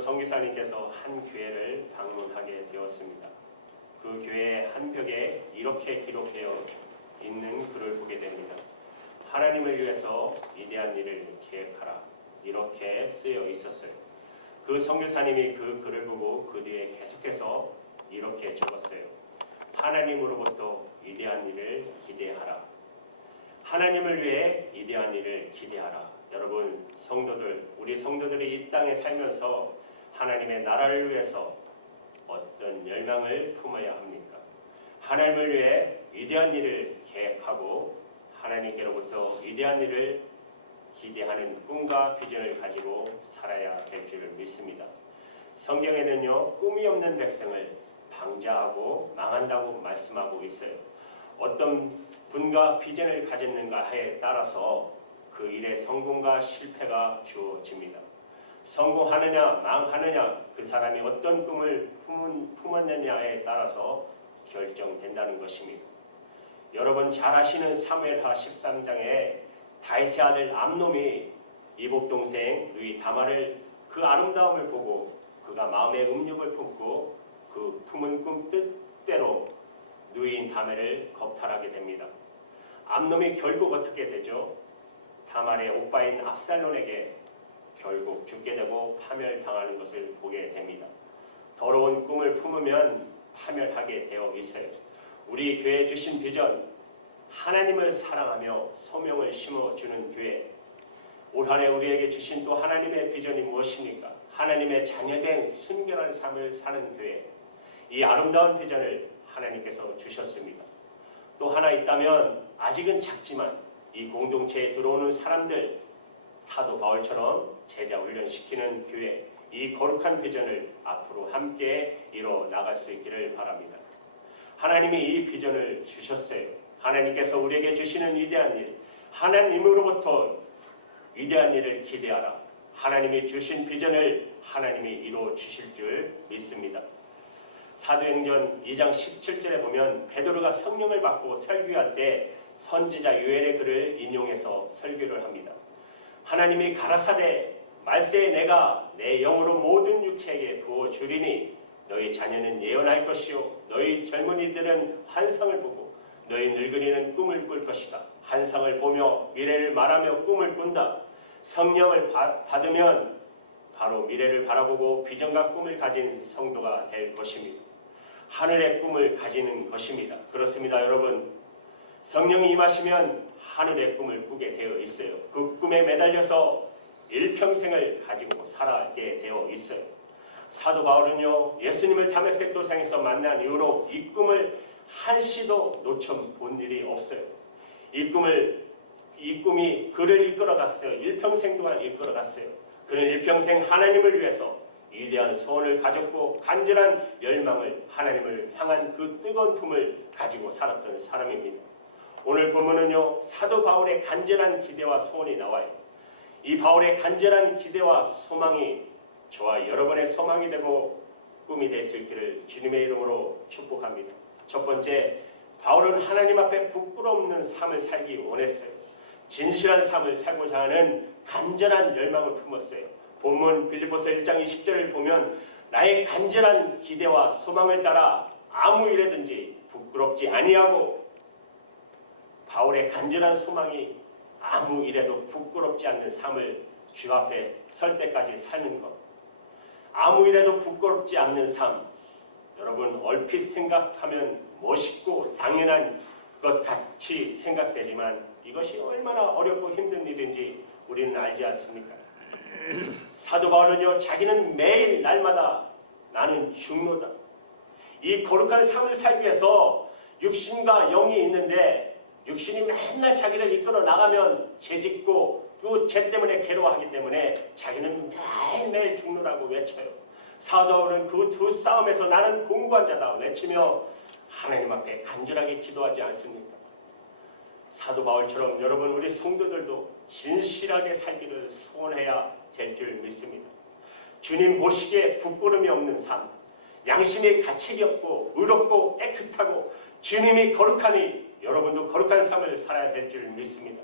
선교사님께서 한 교회를 방문하게 되었습니다. 그 교회 한 벽에 이렇게 기록되어 있는 글을 보게 됩니다. 하나님을 위해서 위대한 일을 계획하라, 이렇게 쓰여 있었어요. 그 선교사님이 그 글을 보고 그 뒤에 계속해서 이렇게 적었어요. 하나님으로부터 위대한 일을 기대하라. 하나님을 위해 위대한 일을 기대하라. 여러분 성도들, 우리 성도들이 이 땅에 살면서 하나님의 나라를 위해서 어떤 열망을 품어야 합니까? 하나님을 위해 위대한 일을 계획하고 하나님께로부터 위대한 일을 기대하는 꿈과 비전을 가지고 살아야 될 줄 믿습니다. 성경에는요, 꿈이 없는 백성을 방자하고 망한다고 말씀하고 있어요. 어떤 분과 비전을 가졌는가에 따라서 그 일의 성공과 실패가 주어집니다. 성공하느냐 망하느냐, 그 사람이 어떤 꿈을 품었느냐에 따라서 결정된다는 것입니다. 여러분 잘 아시는 사무엘하 13장에 다윗의 아들 암놈이 이복 동생 누이 다말을 그 아름다움을 보고 그가 마음의 음욕을 품고 그 품은 꿈 뜻대로 누이인 다말을 겁탈하게 됩니다. 암놈이 결국 어떻게 되죠? 다말의 오빠인 압살론에게 결국 죽게 되고 파멸당하는 것을 보게 됩니다. 더러운 꿈을 품으면 파멸하게 되어 있어요. 우리 교회에 주신 비전, 하나님을 사랑하며 소명을 심어주는 교회. 올 한 해 우리에게 주신 또 하나님의 비전이 무엇입니까? 하나님의 자녀된 순결한 삶을 사는 교회. 이 아름다운 비전을 하나님께서 주셨습니다. 또 하나 있다면 아직은 작지만 이 공동체에 들어오는 사람들, 사도 바울처럼 제자 훈련시키는 교회, 이 거룩한 비전을 앞으로 함께 이뤄 나갈 수 있기를 바랍니다. 하나님이 이 비전을 주셨어요. 하나님께서 우리에게 주시는 위대한 일, 하나님으로부터 위대한 일을 기대하라. 하나님이 주신 비전을 하나님이 이루어 주실 줄 믿습니다. 사도행전 2장 17절에 보면 베드로가 성령을 받고 설교할 때 선지자 요엘의 글을 인용해서 설교를 합니다. 하나님이 가라사대 말세에 내가 내 영으로 모든 육체에게 부어주리니 너희 자녀는 예언할 것이요 너희 젊은이들은 환상을 보고 너희 늙은이는 꿈을 꿀 것이다. 환상을 보며 미래를 말하며 꿈을 꾼다. 성령을 받으면 바로 미래를 바라보고 비전과 꿈을 가진 성도가 될 것입니다. 하늘의 꿈을 가지는 것입니다. 그렇습니다, 여러분. 성령이 임하시면 하늘의 꿈을 꾸게 되어 있어요. 그 꿈에 매달려서 일평생을 가지고 살아가게 되어 있어요. 사도 바울은요, 예수님을 다메섹 도상에서 만난 이후로 이 꿈을 한시도 놓쳐 본 일이 없어요. 이 꿈이 그를 이끌어갔어요. 일평생 동안 이끌어갔어요. 그는 일평생 하나님을 위해서 위대한 소원을 가졌고 간절한 열망을, 하나님을 향한 그 뜨거운 품을 가지고 살았던 사람입니다. 오늘 본문은요, 사도 바울의 간절한 기대와 소원이 나와요. 이 바울의 간절한 기대와 소망이 저와 여러분의 소망이 되고 꿈이 될 수 있기를 주님의 이름으로 축복합니다. 첫 번째, 바울은 하나님 앞에 부끄러움없는 삶을 살기 원했어요. 진실한 삶을 살고자 하는 간절한 열망을 품었어요. 본문 빌립보서 1장 20절을 보면 나의 간절한 기대와 소망을 따라 아무 일에든지 부끄럽지 아니하고, 바울의 간절한 소망이 아무 일에도 부끄럽지 않는 삶을 주 앞에 설 때까지 사는 것, 아무 일에도 부끄럽지 않는 삶, 여러분 얼핏 생각하면 멋있고 당연한 것 같이 생각되지만 이것이 얼마나 어렵고 힘든 일인지 우리는 알지 않습니까? 사도 바울은요, 자기는 매일 날마다 나는 죽노다, 이 거룩한 삶을 살기 위해서 육신과 영이 있는데 육신이 맨날 자기를 이끌어 나가면 죄짓고 그 죄 때문에 괴로워하기 때문에 자기는 매일매일 죽노라고 외쳐요. 사도 바울은 그 두 싸움에서 나는 공고한 자다 외치며 하나님 앞에 간절하게 기도하지 않습니까? 사도 바울처럼 여러분 우리 성도들도 진실하게 살기를 소원해야 될 줄 믿습니다. 주님 보시기에 부끄러움이 없는 삶, 양심의 가책이 없고 의롭고 깨끗하고 주님이 거룩하니 여러분도 거룩한 삶을 살아야 될 줄 믿습니다.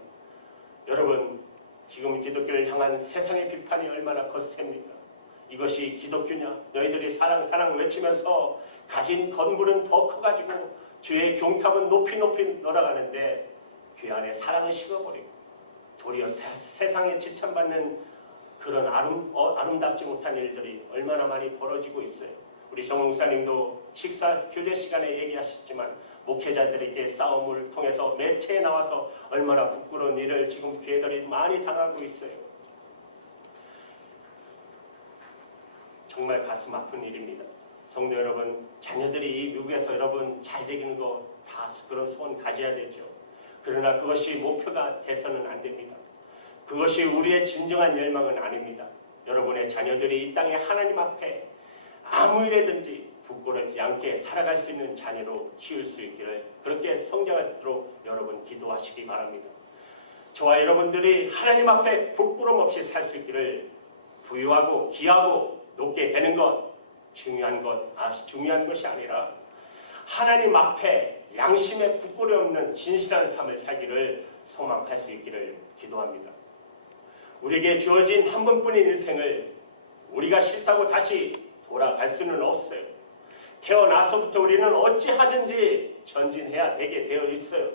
여러분 지금 기독교를 향한 세상의 비판이 얼마나 거셉니까? 이것이 기독교냐? 너희들이 사랑 사랑 외치면서 가진 건물은 더 커가지고 주의 경탑은 높이 높이 날아가는데 그 안에 사랑을 심어버리고 도리어 세상에 지참받는 그런 아름답지 못한 일들이 얼마나 많이 벌어지고 있어요. 우리 정목사님도 식사 교제 시간에 얘기하셨지만 목회자들에게 싸움을 통해서 매체에 나와서 얼마나 부끄러운 일을 지금 교회들이 많이 당하고 있어요. 정말 가슴 아픈 일입니다. 성도 여러분, 자녀들이 미국에서 여러분 잘 되기는 거 다 그런 소원 가져야 되죠. 그러나 그것이 목표가 돼서는 안 됩니다. 그것이 우리의 진정한 열망은 아닙니다. 여러분의 자녀들이 이 땅에 하나님 앞에 아무 일에든지 부끄럽지 않게 살아갈 수 있는 자녀로 키울 수 있기를, 그렇게 성장할 수 있도록 여러분 기도하시기 바랍니다. 저와 여러분들이 하나님 앞에 부끄럼 없이 살 수 있기를, 부유하고 귀하고 높게 되는 것 중요한 것이 아니라 하나님 앞에 양심에 부끄러움 없는 진실한 삶을 살기를 소망할 수 있기를 기도합니다. 우리에게 주어진 한 번뿐인 일생을 우리가 싫다고 다시 돌아갈 수는 없어요. 태어나서부터 우리는 어찌하든지 전진해야 되게 되어 있어요.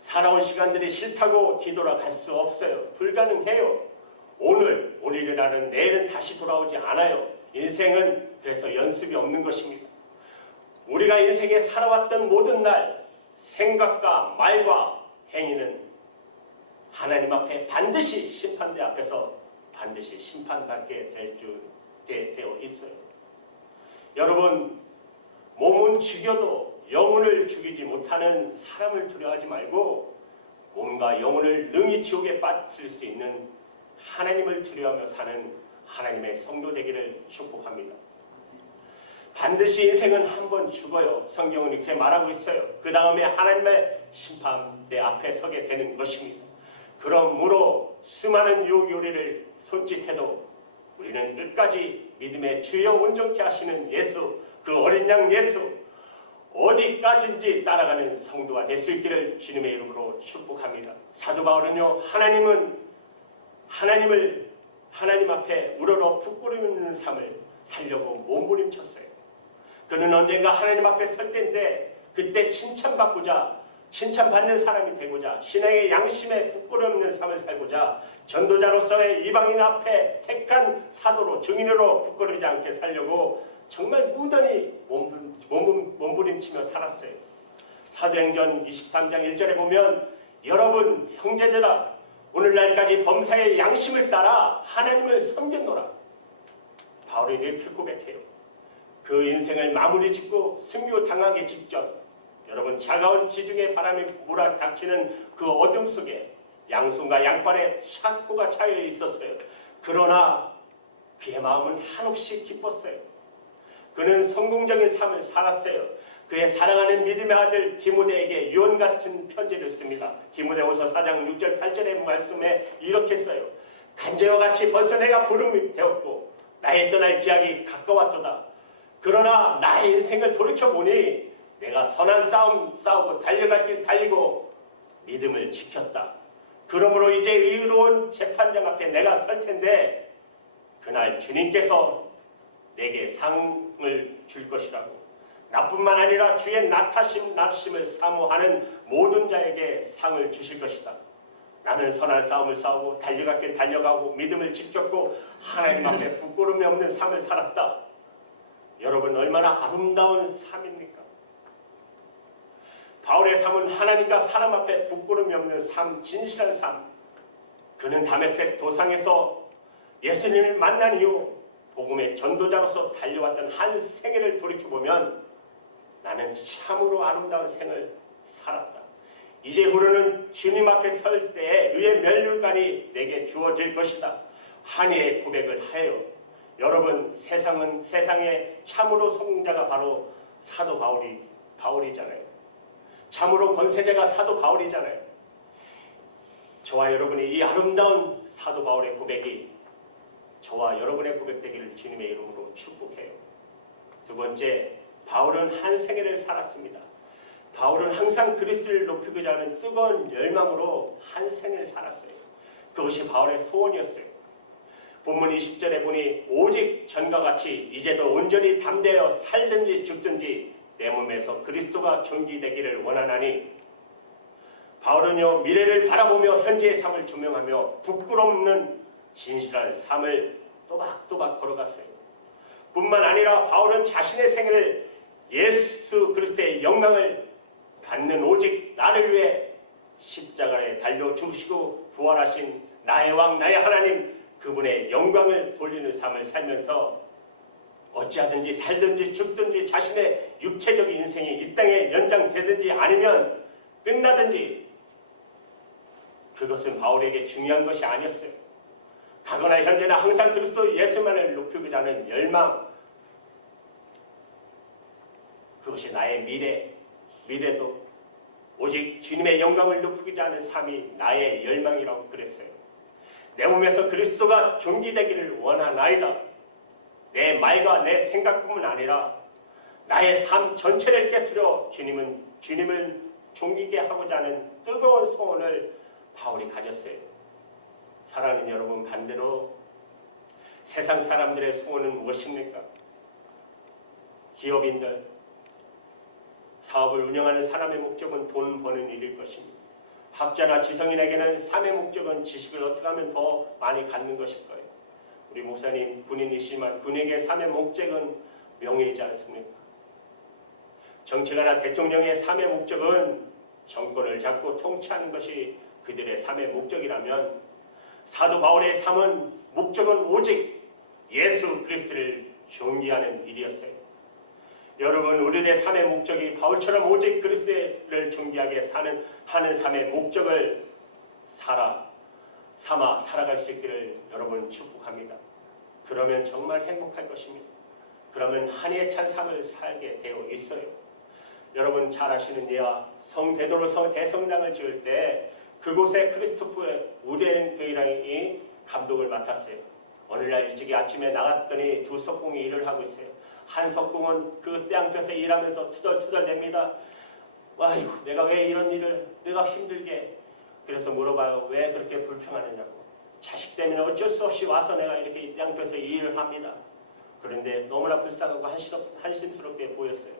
살아온 시간들이 싫다고 뒤돌아갈 수 없어요. 불가능해요. 오늘이라는 내일은 다시 돌아오지 않아요. 인생은 그래서 연습이 없는 것입니다. 우리가 인생에 살아왔던 모든 날 생각과 말과 행위는 하나님 앞에 반드시 심판대 앞에서 반드시 심판받게 되어 있어요. 여러분, 몸은 죽여도 영혼을 죽이지 못하는 사람을 두려워하지 말고 몸과 영혼을 능히 지옥에 빠뜨릴 수 있는 하나님을 두려워하며 사는 하나님의 성도 되기를 축복합니다. 반드시 인생은 한 번 죽어요. 성경은 이렇게 말하고 있어요. 그 다음에 하나님의 심판대 앞에 서게 되는 것입니다. 그러므로 수많은 유혹이 우리를 손짓해도 우리는 끝까지 믿음의 주여 온전케 하시는 예수, 그 어린 양 예수, 어디까지인지 따라가는 성도가 될 수 있기를 주님의 이름으로 축복합니다. 사도 바울은요, 하나님 앞에 우러러 부끄러운 삶을 살려고 몸부림쳤어요. 그는 언젠가 하나님 앞에 설 때인데 그때 칭찬받는 사람이 되고자, 신앙의 양심에 부끄러움 없는 삶을 살고자 전도자로서의 이방인 앞에 택한 사도로, 증인으로 부끄러우지 않게 살려고 정말 무던히 몸부림치며 살았어요. 사도행전 23장 1절에 보면 여러분 형제들아, 오늘날까지 범사의 양심을 따라 하나님을 섬겼노라. 바울이 이렇게 고백해요. 그 인생을 마무리 짓고 승교당하기 직전, 여러분 차가운 지중해 바람이 몰아닥치는 그 어둠 속에 양손과 양발에 샤코가 차여 있었어요. 그러나 그의 마음은 한없이 기뻤어요. 그는 성공적인 삶을 살았어요. 그의 사랑하는 믿음의 아들 디모데에게 유언 같은 편지를 씁니다. 디모데후서 4장 6절 8절의 말씀에 이렇게 써요. 간제와 같이 벌써 내가 부름이 되었고 나의 떠날 기약이 가까웠도다. 그러나 나의 인생을 돌이켜보니 내가 선한 싸움 싸우고 달려갈 길 달리고 믿음을 지켰다. 그러므로 이제 의로운 재판장 앞에 내가 설 텐데 그날 주님께서 내게 상을 줄 것이라고. 나뿐만 아니라 주의 나타심을 사모하는 모든 자에게 상을 주실 것이다. 나는 선한 싸움을 싸우고 달려갈 길 달려가고 믿음을 지켰고 하나님 앞에 부끄러움이 없는 삶을 살았다. 여러분 얼마나 아름다운 삶입니까? 바울의 삶은 하나님과 사람 앞에 부끄러움이 없는 삶, 진실한 삶. 그는 다메섹 도상에서 예수님을 만난 이후 복음의 전도자로서 달려왔던 한 생애를 돌이켜보면 나는 참으로 아름다운 생을 살았다. 이제 후로는 주님 앞에 설 때에 의의 면류관이 내게 주어질 것이다. 한의의 고백을 하여 여러분 세상에 참으로 성자가 바로 사도 바울이잖아요. 참으로 권세자가 사도 바울이잖아요. 저와 여러분이 이 아름다운 사도 바울의 고백이 저와 여러분의 고백되기를 주님의 이름으로 축복해요. 두 번째, 바울은 한 생애를 살았습니다. 바울은 항상 그리스도를 높이고자 하는 뜨거운 열망으로 한 생을 살았어요. 그것이 바울의 소원이었어요. 본문 20절에 보니 오직 전과 같이 이제도 온전히 담대하여 살든지 죽든지 내 몸에서 그리스도가 존귀되기를 원하나니 바울은요 미래를 바라보며 현재의 삶을 조명하며 부끄럽는 진실한 삶을 또박또박 걸어갔어요. 뿐만 아니라 바울은 자신의 생애를 예수 그리스도의 영광을 받는 오직 나를 위해 십자가에 달려 죽으시고 부활하신 나의 왕 나의 하나님 그분의 영광을 돌리는 삶을 살면서 어찌하든지 살든지 죽든지 자신의 육체적인 인생이 이 땅에 연장되든지 아니면 끝나든지 그것은 바울에게 중요한 것이 아니었어요. 가거나 현재나 항상 그리스도 예수만을 높이고자 하는 열망, 그것이 나의 미래도 오직 주님의 영광을 높이고자 하는 삶이 나의 열망이라고 그랬어요. 내 몸에서 그리스도가 존귀되기를 원하나이다. 내 말과 내 생각뿐만 아니라 나의 삶 전체를 깨트려 주님을 존귀게 하고자 하는 뜨거운 소원을 바울이 가졌어요. 사랑하는 여러분, 반대로 세상 사람들의 소원은 무엇입니까? 기업인들, 사업을 운영하는 사람의 목적은 돈 버는 일일 것입니다. 학자나 지성인에게는 삶의 목적은 지식을 어떻게 하면 더 많이 갖는 것일 거예요. 우리 목사님 군인이시지만 군에게 삶의 목적은 명예이지 않습니까? 정치가나 대통령의 삶의 목적은 정권을 잡고 통치하는 것이 그들의 삶의 목적이라면 사도 바울의 삶은 목적은 오직 예수 그리스도를 존귀하는 일이었어요. 여러분, 우리의 삶의 목적이 바울처럼 오직 그리스도를 존귀하게 하는 삶의 목적을 삼아 살아갈 수 있기를 여러분 축복합니다. 그러면 정말 행복할 것입니다. 그러면 한의에 찬 삶을 살게 되어 있어요. 여러분 잘 아시는 예와 성 베드로 대성당을 지을 때 그곳에 크리스토프 우덴베이랑이 감독을 맡았어요. 어느 날 일찍이 아침에 나갔더니 두 석공이 일을 하고 있어요. 한 석공은 그 땅볕에 일하면서 투덜투덜댑니다. 아이고, 내가 왜 이런 일을 내가 힘들게. 그래서 물어봐요. 왜 그렇게 불평하느냐고. 자식 때문에 어쩔 수 없이 와서 내가 이렇게 이 땅볕에 일을 합니다. 그런데 너무나 불쌍하고 한심스럽게 보였어요.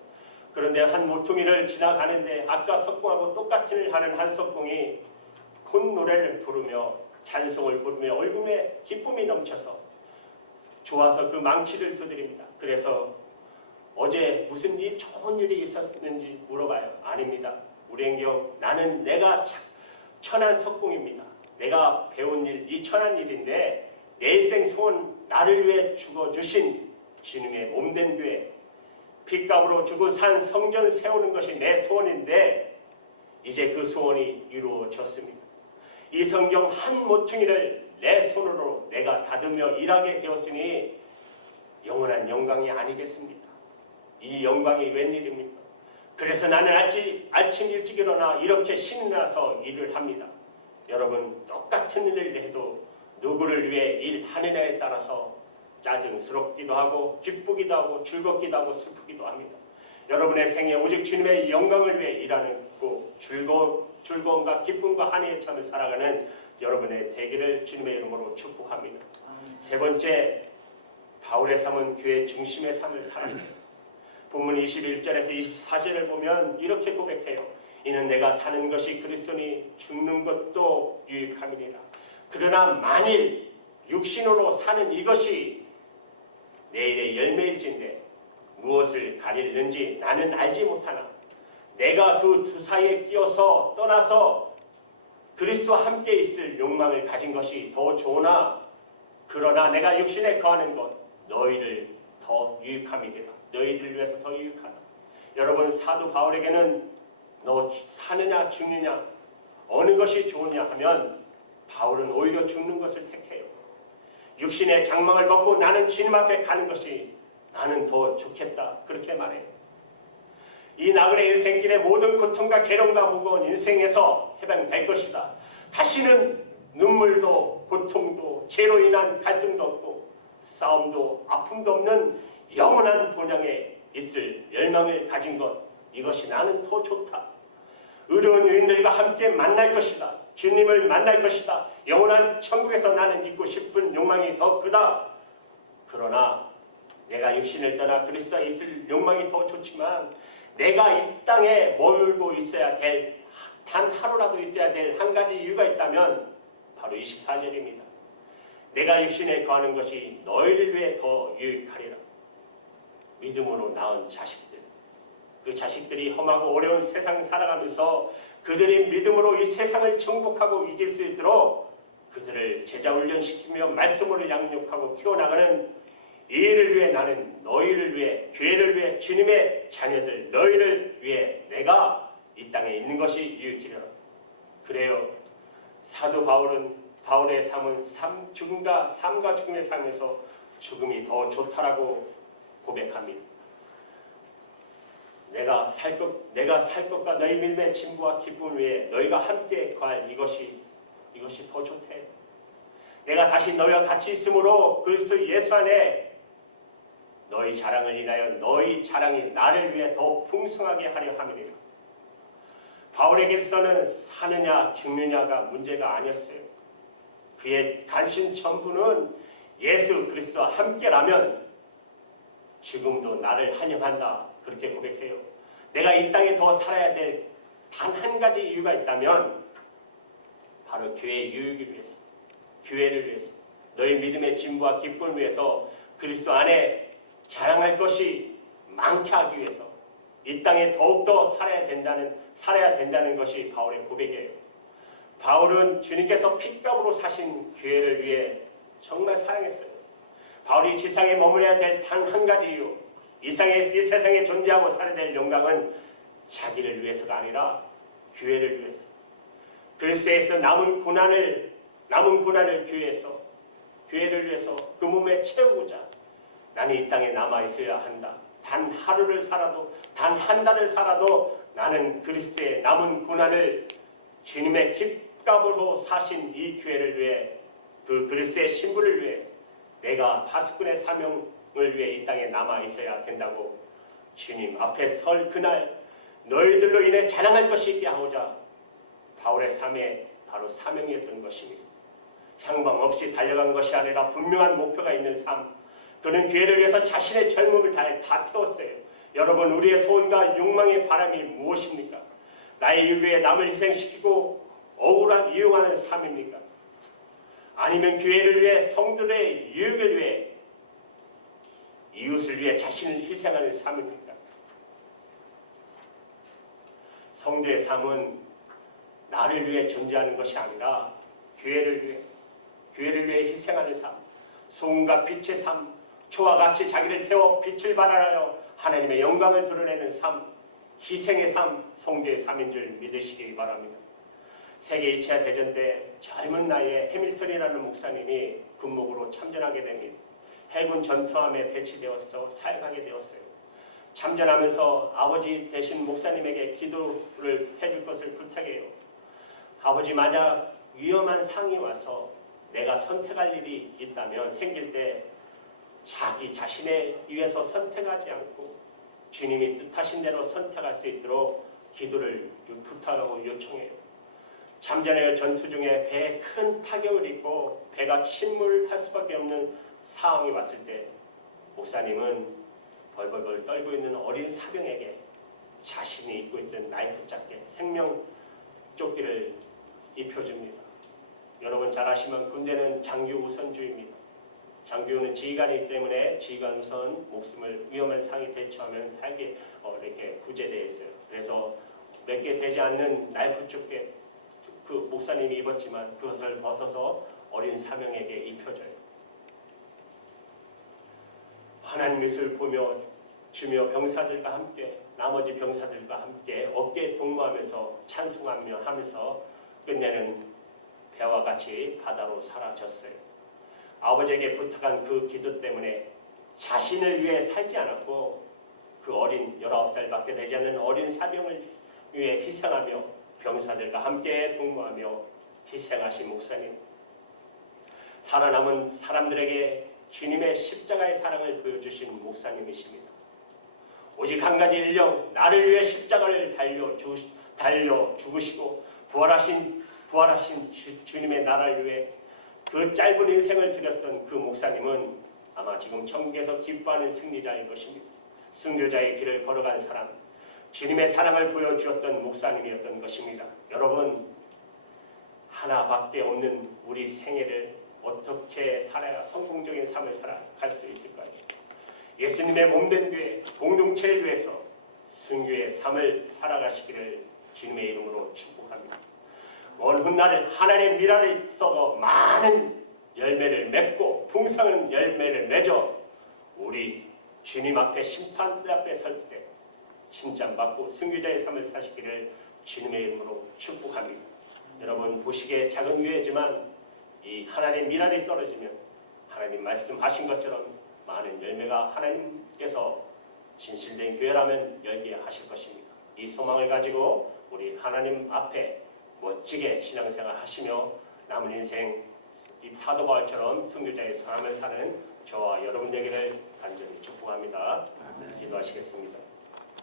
그런데 한 모퉁이를 지나가는데 아까 석공하고 똑같은 일을 하는 한 석공이 콧노래를 부르며 찬송을 부르며 얼굴에 기쁨이 넘쳐서 좋아서 그 망치를 두드립니다. 그래서 어제 무슨 좋은 일이 있었는지 물어봐요. 아닙니다. 우랭경, 나는 내가 천한 석공입니다. 내가 배운 일, 이 천한 일인데 내 일생 소원, 나를 위해 죽어주신 주님의 몸된 교회, 핏값으로 주고 산 성전 세우는 것이 내 소원인데 이제 그 소원이 이루어졌습니다. 이 성경 한 모퉁이를 내 손으로 내가 다듬며 일하게 되었으니 영원한 영광이 아니겠습니까? 이 영광이 웬일입니까? 그래서 나는 아침 일찍 일어나 이렇게 신이 나서 일을 합니다. 여러분, 똑같은 일을 해도 누구를 위해 일하느냐에 따라서 짜증스럽기도 하고 기쁘기도 하고 즐겁기도 하고 슬프기도 합니다. 여러분의 생에 오직 주님의 영광을 위해 일하는 즐거움과 기쁨과 한의의 참을 살아가는 여러분의 되기를 주님의 이름으로 축복합니다. 세 번째, 바울의 삶은 교회 중심의 삶을 살았어요. 본문 21절에서 24절을 보면 이렇게 고백해요. 이는 내가 사는 것이 그리스도니 죽는 것도 유익함이니라. 그러나 만일 육신으로 사는 이것이 내일의 열매일진데 무엇을 가리는지 나는 알지 못하나 내가 그 두 사이에 끼어서 떠나서 그리스도와 함께 있을 욕망을 가진 것이 더 좋으나 그러나 내가 육신에 거하는 것 너희를 더 유익함이니라. 너희들을 위해서 더 유익하다. 여러분, 사도 바울에게는 너 사느냐 죽느냐 어느 것이 좋으냐 하면 바울은 오히려 죽는 것을 택해요. 육신의 장막을 벗고 나는 주님 앞에 가는 것이 나는 더 좋겠다. 그렇게 말해요. 이 나그네 인생길의 모든 고통과 괴로움과 무거운 인생에서 해방될 것이다. 다시는 눈물도 고통도 죄로 인한 갈등도 없고 싸움도 아픔도 없는 영원한 본향에 있을 열망을 가진 것, 이것이 나는 더 좋다. 의로운 의인들과 함께 만날 것이다. 주님을 만날 것이다. 영원한 천국에서 나는 있고 싶은 욕망이 더 크다. 그러나 내가 육신을 떠나 그리스도에 있을 욕망이 더 좋지만 내가 이 땅에 머물고 있어야 될, 단 하루라도 있어야 될 한 가지 이유가 있다면 바로 24절입니다. 내가 육신에 거하는 것이 너희를 위해 더 유익하리라. 믿음으로 낳은 자식들, 그 자식들이 험하고 어려운 세상 살아가면서 그들이 믿음으로 이 세상을 정복하고 이길 수 있도록 그들을 제자 훈련시키며 말씀으로 양육하고 키워나가는 이 일을 위해 나는 너희를 위해, 교회를 위해, 주님의 자녀들 너희를 위해 내가 이 땅에 있는 것이 유익이라. 그래요. 사도 바울의 삶은 삶과 죽음의 삶에서 죽음이 더 좋다라고 고백합니다. 내가 살 것과 너희 믿음의 진부와 기쁨을 위해 너희가 함께 거할 이것이 더 좋대. 내가 다시 너희와 같이 있으므로 그리스도 예수 안에 너희 자랑을 인하여 너희 자랑이 나를 위해 더 풍성하게 하려 함이니라. 바울에게서는 사느냐 죽느냐가 문제가 아니었어요. 그의 관심 전부는 예수 그리스도와 함께라면 죽음도 나를 환영한다. 그렇게 고백해요. 내가 이 땅에 더 살아야 될 단 한 가지 이유가 있다면 바로 교회의 유익을 위해서, 교회를 위해서, 너희 믿음의 진부와 기쁨을 위해서 그리스도 안에 자랑할 것이 많게 하기 위해서 이 땅에 더욱더 살아야 된다는 것이 바울의 고백이에요. 바울은 주님께서 핏값으로 사신 교회를 위해 정말 사랑했어요. 바울이 지상에 머물러야 될 단 한 가지 이유, 이 세상에 존재하고 살아야 될 영광은 자기를 위해서가 아니라 교회를 위해서, 그리스도에서 남은 고난을 교회를 위해서 그 몸에 채우고자 나는 이 땅에 남아 있어야 한다. 단 하루를 살아도, 단 한 달을 살아도 나는 그리스도의 남은 고난을 주님의 깃값으로 사신 이 교회를 위해, 그 그리스도의 신부를 위해 내가 파수꾼의 사명을 위해 이 땅에 남아 있어야 된다고 주님 앞에 설 그날 너희들로 인해 자랑할 것이 있게 하고자 바울의 삶에 바로 사명이었던 것입니다. 향방 없이 달려간 것이 아니라 분명한 목표가 있는 삶. 그는 교회를 위해서 자신의 젊음을 다 태웠어요. 여러분, 우리의 소원과 욕망의 바람이 무엇입니까? 나의 유교에 남을 희생시키고 억울한 이용하는 삶입니까? 아니면 교회를 위해, 성들의 유익을 위해, 이웃을 위해 자신을 희생하는 삶입니까? 성도의 삶은 나를 위해 존재하는 것이 아니라 교회를 위해 희생하는 삶, 소금과 빛의 삶, 초와 같이 자기를 태워 빛을 발하여 하나님의 영광을 드러내는 삶, 희생의 삶, 성도의 삶인 줄 믿으시기 바랍니다. 세계 2차 대전 때 젊은 나이에 해밀턴이라는 목사님이 군목으로 참전하게 됩니다. 해군 전투함에 배치되어서 사역하게 되었어요. 참전하면서 아버지 되신 목사님에게 기도를 해줄 것을 부탁해요. 아버지, 만약 위험한 상이 와서 내가 선택할 일이 있다면 생길 때 자기 자신에 의해서 선택하지 않고 주님이 뜻하신 대로 선택할 수 있도록 기도를 부탁하고 요청해요. 참전하여 전투 중에 배에 큰 타격을 입고 배가 침몰할 수밖에 없는 상황이 왔을 때 목사님은 벌벌벌 떨고 있는 어린 사병에게 자신이 입고 있던 나이프 자켓, 생명 조끼를 입혀줍니다. 여러분 잘 아시면 군대는 장교 우선주의입니다. 장교는 지휘관이기 때문에 지휘관 우선 목숨을 위험한 상황에 대처하면 살게 이렇게 구제되어 있어요. 그래서 몇 개 되지 않는 나이프 조끼 그 목사님이 입었지만 그것을 벗어서 어린 사병에게 입혀줘요. 하나님 것을 보며 주며 병사들과 함께, 나머지 병사들과 함께 어깨에 동무하면서 찬송하며 하면서 끝내는 배와 같이 바다로 사라졌어요. 아버지에게 부탁한 그 기도 때문에 자신을 위해 살지 않았고 그 어린 19살밖에 되지 않는 어린 사병을 위해 희생하며 병사들과 함께 동무하며 희생하신 목사님, 살아남은 사람들에게 주님의 십자가의 사랑을 보여주신 목사님이십니다. 오직 한 가지 일령, 나를 위해 십자가를 달려 죽으시고 부활하신 부활하신 주님의 나라를 위해 그 짧은 인생을 드렸던 그 목사님은 아마 지금 천국에서 기뻐하는 승리자일 것입니다. 순교자의 길을 걸어간 사람, 주님의 사랑을 보여주었던 목사님이었던 것입니다. 여러분, 하나밖에 없는 우리 생애를 어떻게 살아야 성공적인 삶을 살아갈 수 있을까요? 예수님의 몸된 교회, 공동체를 위해서 순교의 삶을 살아가시기를 주님의 이름으로 축복합니다. 먼 훗날 하나님의 미랄을 썩어 많은 열매를 맺고 풍성한 열매를 맺어 우리 주님 앞에 심판대 앞에 설 때 칭찬받고 순교자의 삶을 사시기를 주님의 이름으로 축복합니다. 여러분, 보시기에 작은 교회지만 이 하나님의 미랄이 떨어지면 하나님 말씀하신 것처럼 많은 열매가 하나님께서 진실된 교회라면 열게 하실 것입니다. 이 소망을 가지고 우리 하나님 앞에 멋지게 신앙생활 하시며 남은 인생 이 사도 바울처럼 순교자의 삶을 사는 저와 여러분 되기를 간절히 축복합니다. 기도하시겠습니다.